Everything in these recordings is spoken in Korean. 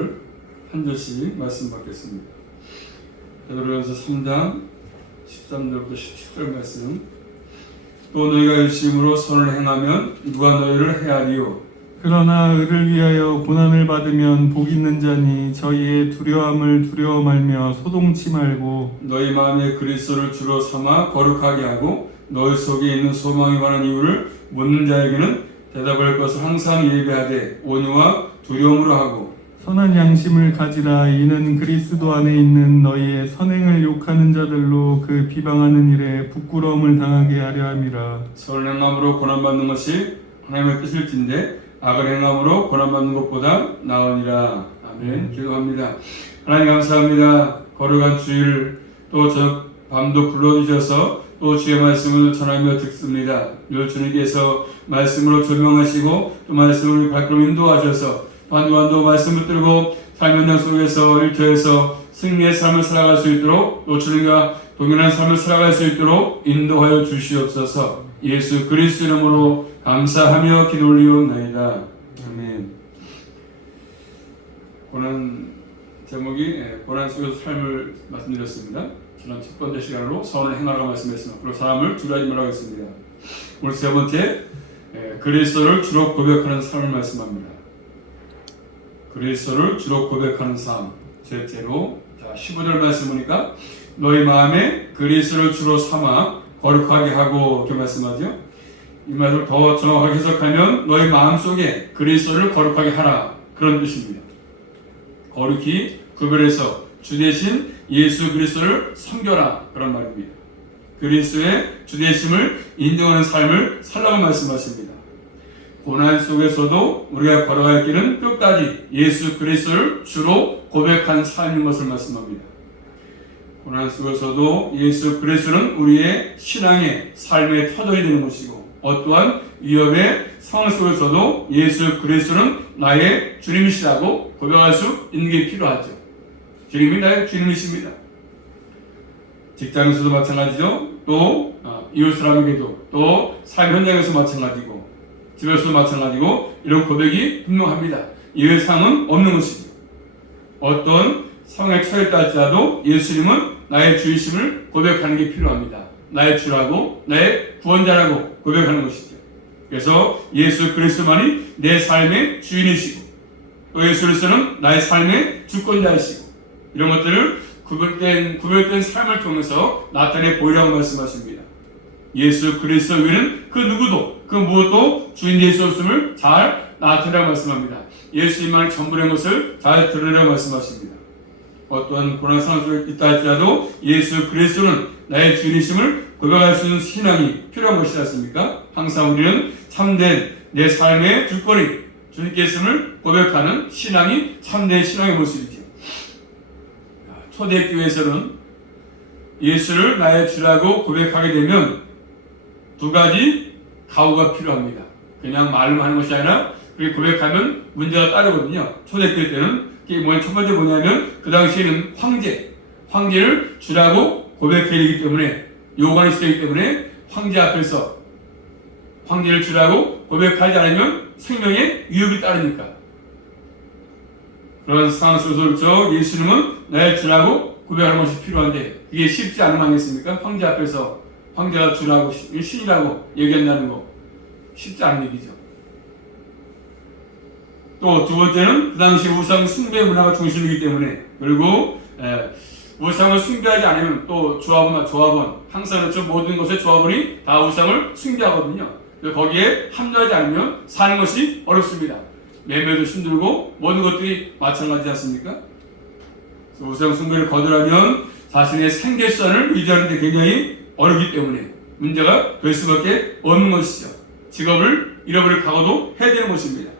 한 절씩 말씀 받겠습니다. 베드로전서 3장 13절부터 17절 말씀. 또 너희가 열심으로 선을 행하면 누가 너희를 헤아리요. 그러나 의를 위하여 고난을 받으면 복 있는 자니 저희의 두려움을 두려워 말며 소동치 말고 너희 마음에 그리스도를 주로 삼아 거룩하게 하고 너희 속에 있는 소망에 관한 이유를 묻는 자에게는 대답할 것을 항상 예비하되 온유와 두려움으로 하고 선한 양심을 가지라. 이는 그리스도 안에 있는 너희의 선행을 욕하는 자들로 그 비방하는 일에 부끄러움을 당하게 하려 함이라. 선을 행함으로 고난받는 것이 하나님의 뜻일진데 악을 행함으로 고난받는 것보다 나으니라. 아멘. 기도합니다. 하나님 감사합니다. 거룩한 주일 또 저 밤도 불러주셔서 또 주의 말씀을 전하며 듣습니다. 늘 주님께서 말씀으로 조명하시고 또 말씀을 발걸음 인도하셔서 또한 말씀을 들고 삶의 현장 속에서 일터에서 승리의 삶을 살아갈 수 있도록 또 주님과 동일한 삶을 살아갈 수 있도록 인도하여 주시옵소서. 예수 그리스도 이름으로 감사하며 기도 올리옵나이다. 아멘. 고난 제목이 고난 속에서 삶을 말씀드렸습니다. 지난 첫 번째 시간으로 선을 행하라고 말씀했습니다. 그리고 사람을 두 가지 말하고 있습니다. 오늘 세 번째 그리스도를 주로 고백하는 삶을 말씀합니다. 그리스도를 주로 고백하는 삶. 셋째로 15절 말씀 보니까 너희 마음에 그리스도를 주로 삼아 거룩하게 하고 이렇게 말씀하죠. 이 말을 더 정확하게 해석하면 너희 마음속에 그리스도를 거룩하게 하라 그런 뜻입니다. 거룩히 구별해서 주 대신 예수 그리스도를 섬겨라 그런 말입니다. 그리스도의 주 대심을 인정하는 삶을 살라고 말씀하십니다. 고난 속에서도 우리가 걸어갈 길은 끝까지 예수 그리스도를 주로 고백한 삶인 것을 말씀합니다. 고난 속에서도 예수 그리스도는 우리의 신앙의 삶의 터전이 되는 것이고 어떠한 위협의 상황 속에서도 예수 그리스도는 나의 주님이시라고 고백할 수 있는 게 필요하죠. 주님이 나의 주님이십니다. 직장에서도 마찬가지죠. 또 이웃 사람에게도 또 삶 현장에서 마찬가지고 집에서도 마찬가지고 이런 고백이 분명합니다. 이외의 상은 없는 것이죠. 어떤 상황에 처했다 할지라도 예수님은 나의 주이심을 고백하는 게 필요합니다. 나의 주라고 나의 구원자라고 고백하는 것이죠. 그래서 예수 그리스도만이 내 삶의 주인이시고 또 예수 그리스도는 나의 삶의 주권자이시고 이런 것들을 구별된 삶을 통해서 나타내 보이라고 말씀하십니다. 예수 그리스도 외에는 그 누구도 그 무엇도 주인 예수 없음을 잘 나타내라고 말씀합니다. 예수님만의 전부된 것을 잘 드러내라고 말씀하십니다. 어떠한 고난 상황 속에 있다 할지라도 예수 그리스도는 나의 주인이심을 고백할 수 있는 신앙이 필요한 것이지 않습니까? 항상 우리는 참된 내 삶의 주권이 주님께 있음을 고백하는 신앙이 참된 신앙의 모습이죠. 초대교회에서는 예수를 나의 주라고 고백하게 되면 두 가지 가오가 필요합니다. 그냥 말로만 하는 것이 아니라 그렇게 고백하면 문제가 따르거든요. 초대교회 때는 첫 번째 뭐냐면 그 당시에는 황제를 주라고 고백해야 되기 때문에 요구가 있어야 되기 때문에 황제 앞에서 황제를 주라고 고백하지 않으면 생명에 위협이 따르니까 그런 상황 속에서 예수님은 나의 주라고 고백하는 것이 필요한데 그게 쉽지 않은 거 아니겠습니까? 황제 앞에서 황제가 주라고 신이라고 얘기한다는 거 쉽지 않은 얘기죠. 또 두 번째는 그 당시 우상 숭배 문화가 중심이기 때문에 그리고 우상을 숭배하지 않으면 또 조합원 항상 그렇죠. 모든 것의 조합원이 다 우상을 숭배하거든요. 거기에 합류하지 않으면 사는 것이 어렵습니다. 매매도 힘들고 모든 것들이 마찬가지지 않습니까? 우상 숭배를 거절하면 자신의 생계선을 유지하는 데 굉장히 어렵기 때문에 문제가 될 수밖에 없는 것이죠. 직업을 잃어버릴 각오도 해야 되는 것입니다.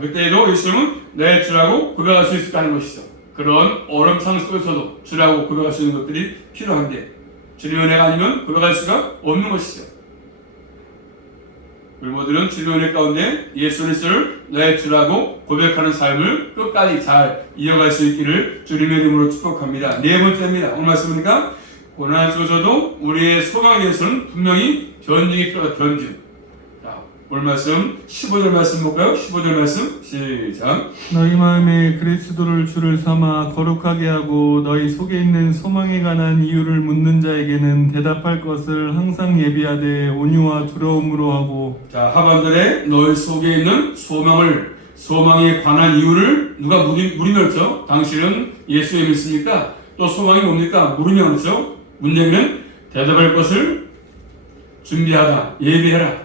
그때에도 예수님은 내 주라고 고백할 수 있을까 하는 것이죠. 그런 어려움 상황 속에서도 주라고 고백할 수 있는 것들이 필요한데 주님의 은혜가 아니면 고백할 수가 없는 것이죠. 우리 모두는 주님의 은혜 가운데 예수 그리스도를 내 주라고 고백하는 삶을 끝까지 잘 이어갈 수 있기를 주님의 이름으로 축복합니다. 네 번째입니다. 오늘 말씀이니까 고난 속에서도 우리의 소망에 대해서는 분명히 변증이 필요하다. 변증. 오늘 말씀 15절 말씀 볼까요? 15절 말씀 시작. 너희 마음에 그리스도를 주를 삼아 거룩하게 하고 너희 속에 있는 소망에 관한 이유를 묻는 자에게는 대답할 것을 항상 예비하되 온유와 두려움으로 하고. 자, 하반절에 너희 속에 있는 소망에 관한 이유를 누가 물으면죠? 당신은 예수에 믿습니까? 또 소망이 뭡니까? 물으면죠? 문제는 대답할 것을 준비하다, 예비해라.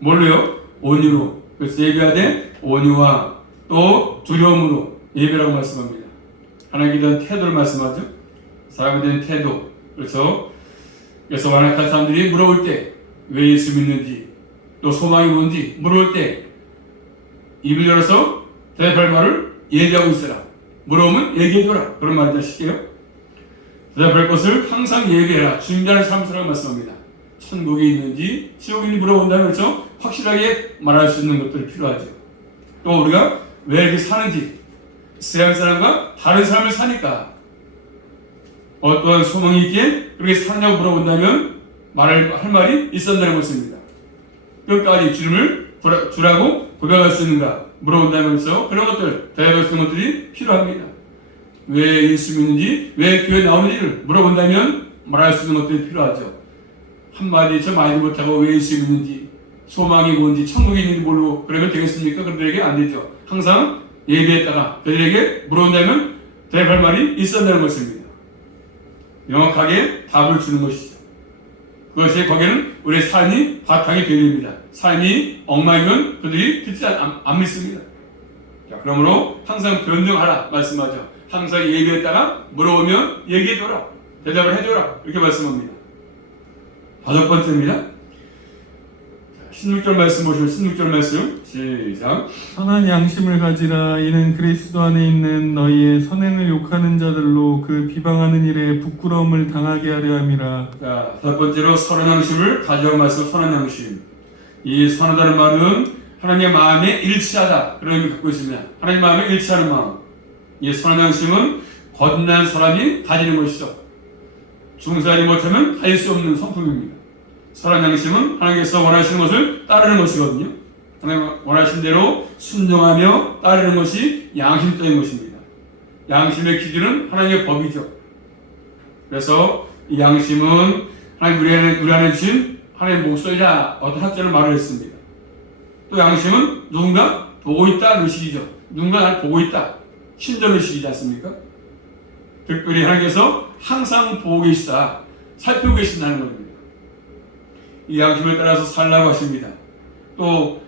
뭘로요? 온유로. 그래서 예비하되 온유와 또 두려움으로 예비라고 말씀합니다. 하나님께 대한 태도를 말씀하죠. 사람에 대한 태도. 그래서 완악한 사람들이 물어볼 때 왜 예수 믿는지 또 소망이 뭔지 물어볼 때 입을 열어서 대답할 말을 예비하고 있어라. 물어보면 얘기해줘라. 그런 말이다 쉽게요. 대답할 것을 항상 예비해라. 준비하는 삶이라고 말씀합니다. 천국이 있는지 지옥이 있는지 물어본다면 그렇죠? 확실하게 말할 수 있는 것들이 필요하죠. 또 우리가 왜 이렇게 사는지, 세상 사람과 다른 삶을 사니까 어떠한 소망이 있기에 그렇게 사냐고 물어본다면 할 말이 있었다는 것입니다. 끝까지 주라고 고백할 수 있는가 물어본다면서 그런 것들, 대답할 수 있는 것들이 필요합니다. 왜 예수 믿는지, 왜 교회 나오는지를 물어본다면 말할 수 있는 것들이 필요하죠. 한마디 저 말도 못하고 왜 예수 믿는지, 소망이 뭔지, 천국이 있는지 모르고 그러면 되겠습니까? 그들에게 안 되죠. 항상 예비했다가 그들에게 물어본다면 대답할 말이 있었다는 것입니다. 명확하게 답을 주는 것이죠. 그것이 거기에는 우리의 삶이 바탕이 되립니다. 삶이 엉망이면 그들이 듣지 안 믿습니다. 자, 그러므로 항상 변증하라 말씀하죠. 항상 예비했다가 물어보면 얘기해줘라. 대답을 해줘라. 이렇게 말씀합니다. 5번째입니다. 16절 말씀 보시면 16절 말씀 시작. 선한 양심을 가지라. 이는 그리스도 안에 있는 너희의 선행을 욕하는 자들로 그 비방하는 일에 부끄러움을 당하게 하려 함이라. 자, 5번째로 선한 양심을 가지라고 말씀. 선한 양심. 이 선하다는 말은 하나님의 마음에 일치하다 그런 의미를 갖고 있습니다. 하나님의 마음에 일치하는 마음. 이 선한 양심은 거듭난 사람이 가지는 것이죠. 중사하지 못하면 가질 수 없는 성품입니다. 선한 양심은 하나님께서 원하시는 것을 따르는 것이거든요. 하나님 원하신 대로 순종하며 따르는 것이 양심적인 것입니다. 양심의 기준은 하나님의 법이죠. 그래서 이 양심은 하나님 우리 안에 주신 하나님의 목소리라 어떤 학자는 말을 했습니다. 또 양심은 누군가 보고 있다는 의식이죠. 누군가 나를 보고 있다. 신전 의식이지 않습니까? 특별히 하나님께서 항상 보고 계시다. 살피고 계신다는 겁니다. 이 양심을 따라서 살라고 하십니다. 또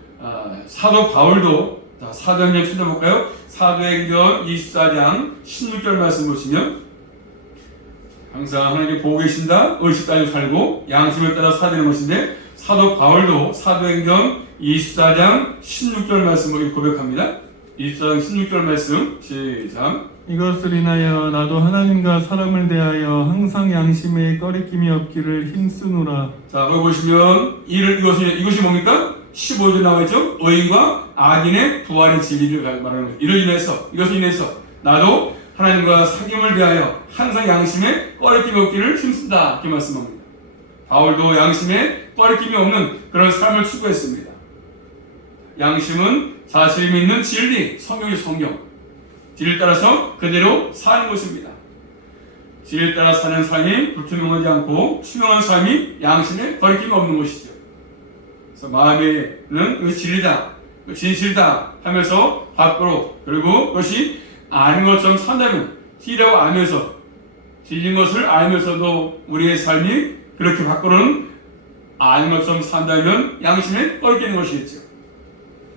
사도 바울도 사도행전 찾아볼까요? 사도행전 24장 16절 말씀 보시면 항상 하나님께 보고 계신다. 의식 가지고 살고 양심을 따라 살아야 되는 것인데 사도 바울도 사도행전 24장 16절 말씀을 고백합니다. 24장 16절 말씀 시작. 이것을 인하여 나도 하나님과 사람을 대하여 항상 양심에 꺼리낌이 없기를 힘쓰노라. 자, 거기 보시면 이것이 뭡니까? 15절 나와있죠? 의인과 악인의 부활의 진리를 말하는 거죠. 이것을 인해서 나도 하나님과 사귐을 대하여 항상 양심에 꺼리낌이 없기를 힘쓴다. 이렇게 말씀합니다. 바울도 양심에 꺼리낌이 없는 그런 삶을 추구했습니다. 양심은 자신이 믿는 진리, 성경이 성경. 진리를 따라서 그대로 사는 것입니다. 진리를 따라 사는 삶이 불투명하지 않고 투명한 삶이 양심에 거리낌이 없는 것이죠. 그래서 마음에는 그 진리다, 그 진실이다 하면서 밖으로 그리고 그것이 아닌 것처럼 산다면 진리라고 알면서 진리인 것을 알면서도 우리의 삶이 그렇게 밖으로는 아닌 것처럼 산다면 양심에 거리끼는 것이겠죠.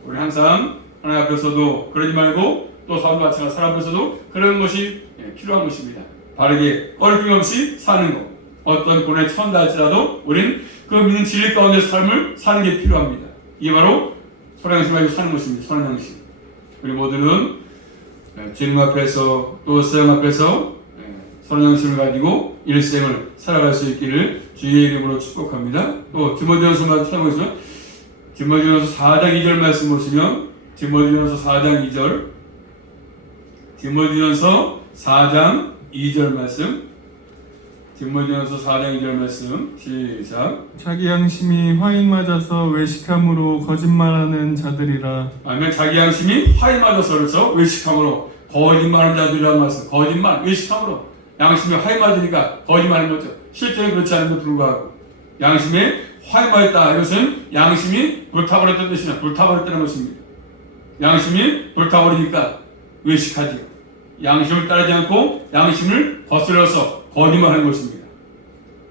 우리 항상 하나님 앞에서도 그러지 말고 또 사람과 마찬가지로 사람 앞에서도 그런 것이 필요한 것입니다. 바르게 꺼리낌 없이 사는 것. 어떤 고난에 처한다 할지라도 우리는 그 믿는 진리 가운데 삶을 사는 게 필요합니다. 이게 바로 선한 양심 가지고 사는 것입니다. 선한 양심. 우리 모두는 주님 앞에서 또 세상 앞에서 선한 양심을 가지고 일생을 살아갈 수 있기를 주의 이름으로 축복합니다. 또 디모데전서만 찾아보시면 디모데전서 4장 2절 말씀 보시면 디모데전서 4장 2절 디모데전서 4장 2절 말씀 디모데전서 4장 2절 말씀 시작. 자기 양심이 화인 맞아서 외식함으로 거짓말하는 자들이라. 아니면 자기 양심이 화에 맞아서 그렇죠. 외식함으로 거짓말하는 자들이라는 말씀. 거짓말, 외식함으로 양심이 화에 맞으니까 거짓말하는 거죠. 실제로 그렇지 않음에도 불구하고 양심에 화에 맞았다. 이것은 양심이 불타버렸다는 뜻이나 불타버렸다는 것입니다. 양심이 불타버리니까 외식하지요. 양심을 따르지 않고 양심을 거스려서 거짓말하는 것입니다.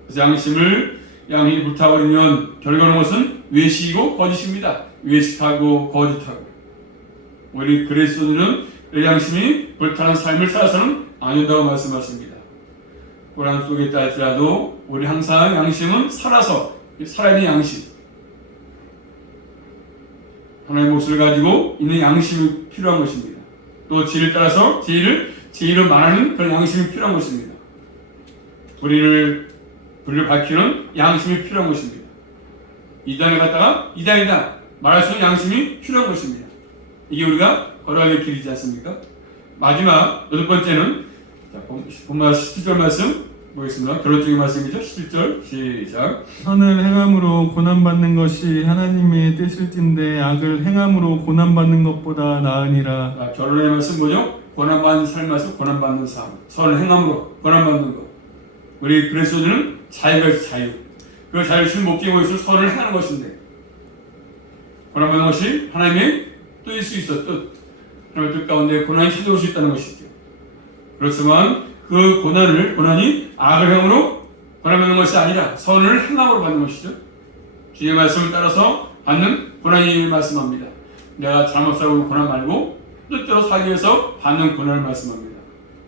그래서 양심이 불타버리면 결과는 것은 외식이고 거짓입니다. 외식하고 거짓하고. 우리 그리스도인은 내 양심이 불타는 삶을 살아서는 안 된다고 말씀하십니다. 고난 속에 있다 할지라도 우리 항상 양심은 살아서 살아있는 양심, 하나님의 몫을 가지고 있는 양심이 필요한 것입니다. 또 지혜를 따라서 지혜를 말하는 그런 양심이 필요한 것입니다. 불의를 밝히는 양심이 필요한 것입니다. 이단에 갔다가 이단이다 말할 수 있는 양심이 필요한 것입니다. 이게 우리가 걸어야 될 길이지 않습니까? 마지막 여덟 번째는 본문 17절 말씀 보겠습니다. 결론적인 말씀이죠. 17절 시작. 선을 행함으로 고난받는 것이 하나님의 뜻일진데 악을 행함으로 고난받는 것보다 나으니라. 자, 결론의 말씀 뭐죠? 고난받는 삶에서 고난받는 삶. 선을 행함으로 고난받는 것. 우리 그리스도인은 자유가 있어, 자유. 그 자유를 주는 목적이 뭐였어? 선을 행하는 것인데 고난받는 것이 하나님의 뜻일 수 있어. 뜻. 하나님의 뜻 가운데 고난이 찾아올 수 있다는 것이죠. 그렇지만 그 고난이 악을 행함으로 고난받는 것이 아니라 선을 행함으로 받는 것이죠. 주의 말씀을 따라서 받는 고난이 말씀합니다. 내가 잘못 살고 고난 말고 뜻대로 살기 위해서 받는 고난을 말씀합니다.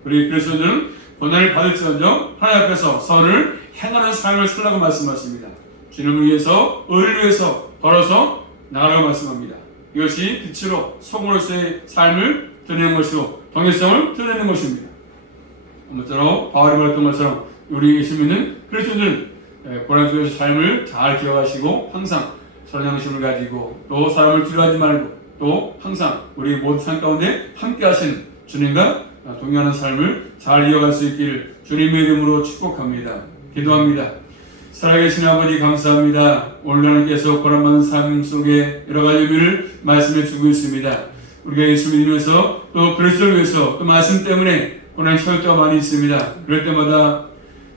우리 그리스도인은 고난을 받을지언정 하나님 앞에서 선을 행하는 삶을 살라고 말씀하십니다. 주님을 위해서 의를 위해서 걸어서 나가라고 말씀합니다. 이것이 빛으로 소금으로서의 삶을 드러내는 것이고 정체성을 드러내는 것입니다. 아무쪼록 바울이 말했던 것처럼 우리 예수 믿는 그리스도인들은 고난 속에서 삶을 잘 기억하시고 항상 선한 양심을 가지고 또 사람을 두려워하지 말고 또 항상 우리 모든 삶 가운데 함께 하시는 주님과 동행하는 삶을 잘 이어갈 수 있기를 주님의 이름으로 축복합니다. 기도합니다. 살아계신 아버지 감사합니다. 오늘 나는 계속 고난받는 삶 속에 여러 가지 의미를 말씀해 주고 있습니다. 우리가 예수 믿으면서 또 그리스도를 위해서 또 말씀 때문에 고난이 찾을 때가 많이 있습니다. 그럴 때마다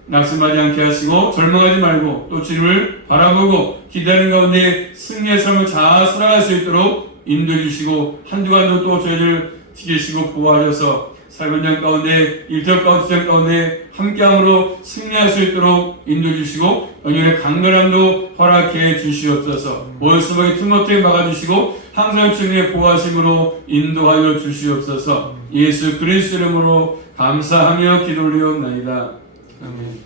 낙심하지 않게 하시고 절망하지 말고 또 주님을 바라보고 기다리는 가운데 승리의 삶을 잘 살아갈 수 있도록 인도해 주시고 한 주간도 또 저희를 지키시고 보호하셔서 삶의 장 가운데 일정 가운데 함께함으로 승리할 수 있도록 인도해 주시고 영혼의 강건함도 허락해 주시옵소서. 모습의 틈없게 막아주시고 항상 주님의 보호하심으로 인도하여 주시옵소서. 예수 그리스도 이름으로 감사하며 기도 올리옵나이다. 아멘.